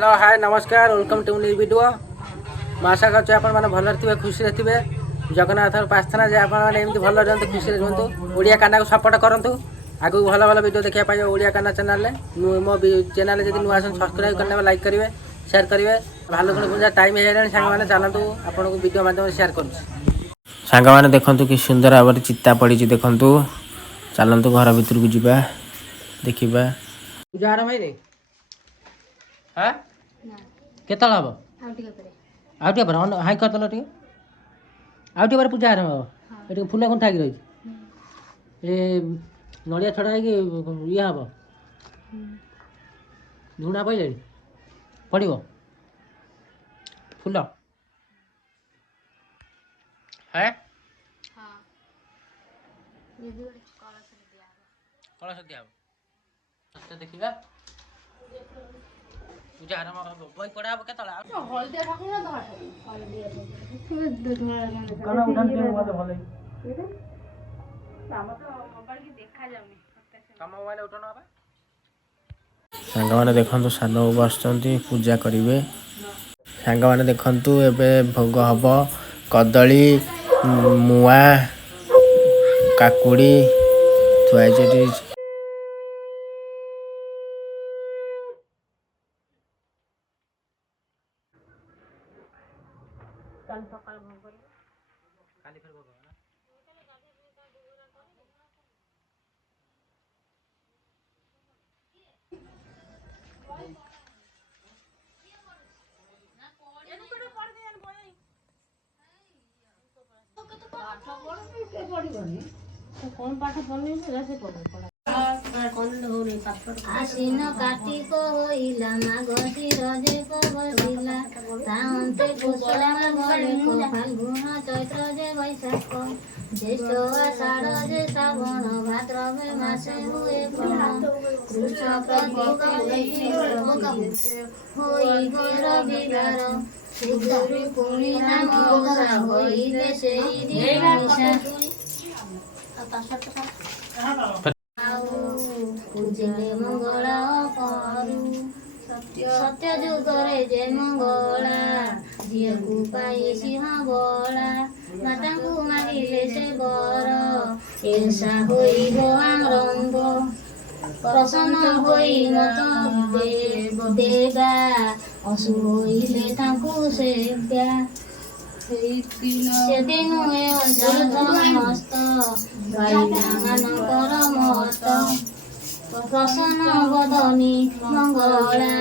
hello hi नमस्कार welcome to new video ମୁଁ ଆଶା କରୁଛି ଆପଣମାନେ ଭଲରେ ଥିବେ ଖୁସିରେ ଥିବେ ଜଗନ୍ନାଥଙ୍କ ପ୍ରାର୍ଥନା ଯେ ଆପଣମାନେ ଏମିତି ଭଲରେ ରୁହନ୍ତୁ ଖୁସିରେ ରୁହନ୍ତୁ ଓଡ଼ିଆ କାନାକୁ ସପୋର୍ଟ କରନ୍ତୁ ଆଗକୁ ଭଲ ଭଲ ଭିଡ଼ିଓ ଦେଖିବା ପାଇଁ ଓଡ଼ିଆ କାନା ଚ୍ୟାନେଲରେ ମୋ ଚ୍ୟାନେଲରେ ଯଦି ନୂଆ ଆସନ୍ତି ସବସ୍କ୍ରାଇବ୍ କରିନେବେ ଲାଇକ୍ କରିବେ ସେୟାର କରିବେ ଭାଲୁକୁଣି ପୂଜା ଟାଇମ୍ ହେଇଗଲାଣି ସାଙ୍ଗମାନେ ଚାଲନ୍ତୁ ଆପଣଙ୍କୁ ଭିଡ଼ିଓ ମାଧ୍ୟମରେ ସେୟାର କରୁଛି ସାଙ୍ଗମାନେ ଦେଖନ୍ତୁ କି ସୁନ୍ଦର ଭାବରେ ଚିତା ପଡ଼ିଛି ଦେଖନ୍ତୁ ଚାଲନ୍ତୁ ଘର ଭିତରକୁ ଯିବା ଦେଖିବା ପୂଜା ଆରମ୍ଭ ହେଇନି हाँ केतल हम आउ टे पर हाई करदेल टे आउ टे पर पूजा आरम्भ हम ये फूल गुंथा रही ए नड़िया छड़ा है ये हम झुणा पड़े पड़ो फूल है कलश दिया देखा पूजा आरम्भ हम बही पड़ा हम के सांग मैंने देखु सान बस पूजा करेंगे सांग मैंने देखु एवं भोग हम कदली मुआ काकुड़ी थुआई काली सकाल भोग काली फिर भोग ना कौन पाठ पढ़ने से पढ़ आसीन कार्तिक होइला माघ शिर जे बसिला तांते कुशल गले फाल्गुन चैत्र जे बैशाख ज्येष्ठ आषाढ़ जे श्रावण भाद्रवे मासे हुए प्रण कृष्ण प्रतिक होई घर बिगार सुदूरी पुणी नाम होइले सेई पूजिले मंगला करू सत्य जुगरे जे मंगला झील को पाई सिंह बला माता को मागिले से बर ऐसा होई रंग प्रसन्न होई मत देवा असु होइले तांकु सेव्या सेदिन ए मस्त भाईମାନଙ୍କର ମସ୍ତ ପ୍ରସନ୍ନ ବଦନି ମଙ୍ଗଳା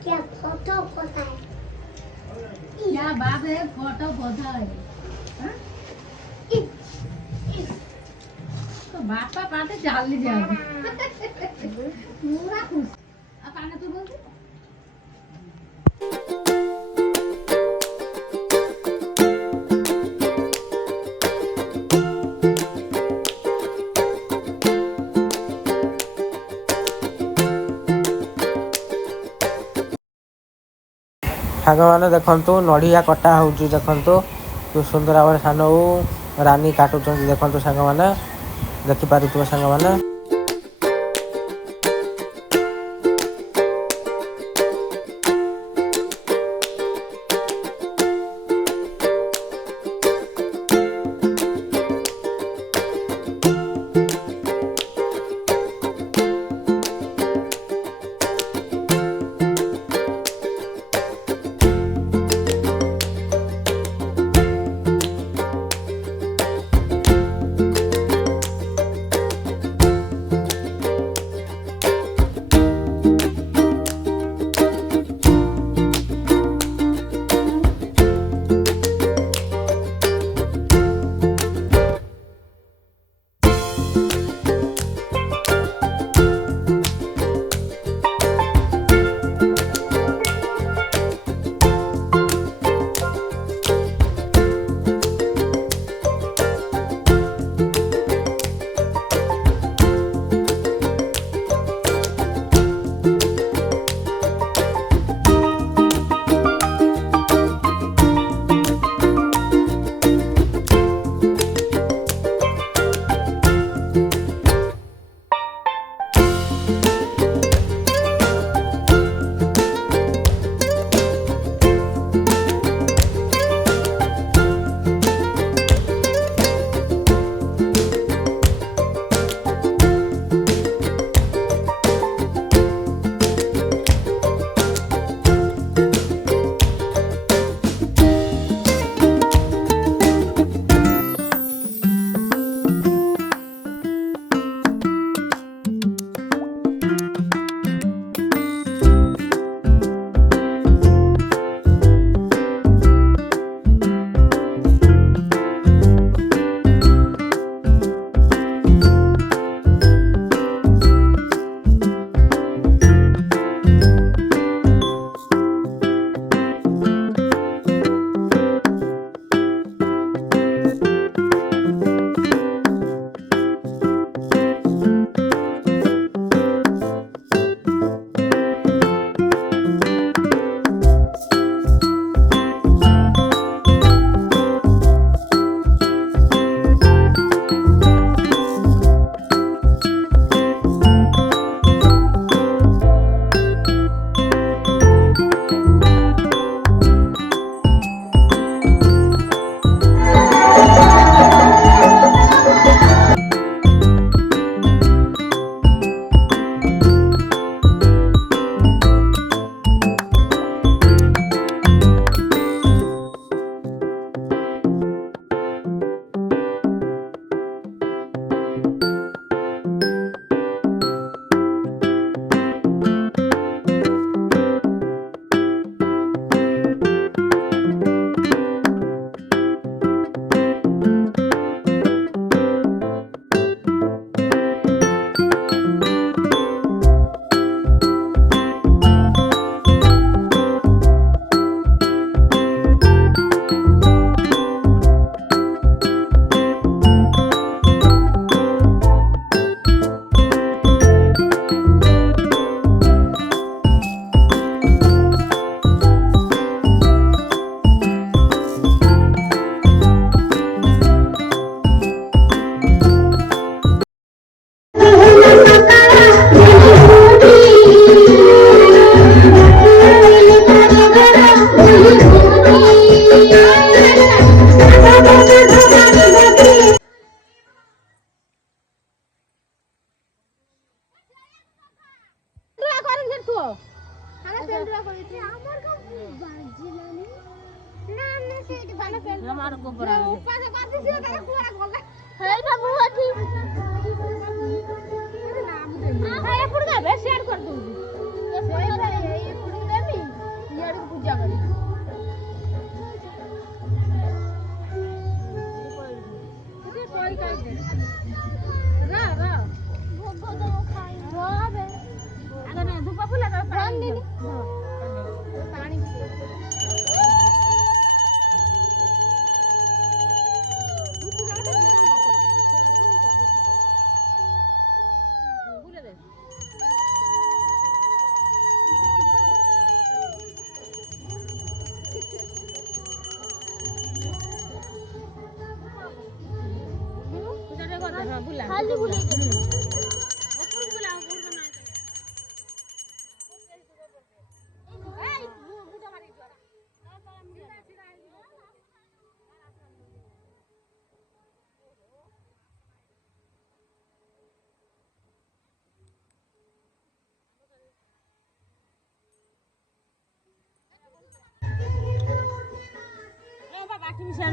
क्या फोटो पता है क्या बात है फोटो पता है तो बापा पाते चाल ली जाओ पूरा खुश अब आने तू बोल सांग मैंने देखु नड़िया कटा हो देखु सुंदर भाव सान रानी काटुंट देखु सांग मैंने देखिपार सांग मैंने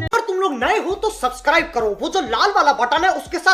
अगर तुम लोग नए हो तो सब्सक्राइब करो, वो जो लाल वाला बटन है उसके साथ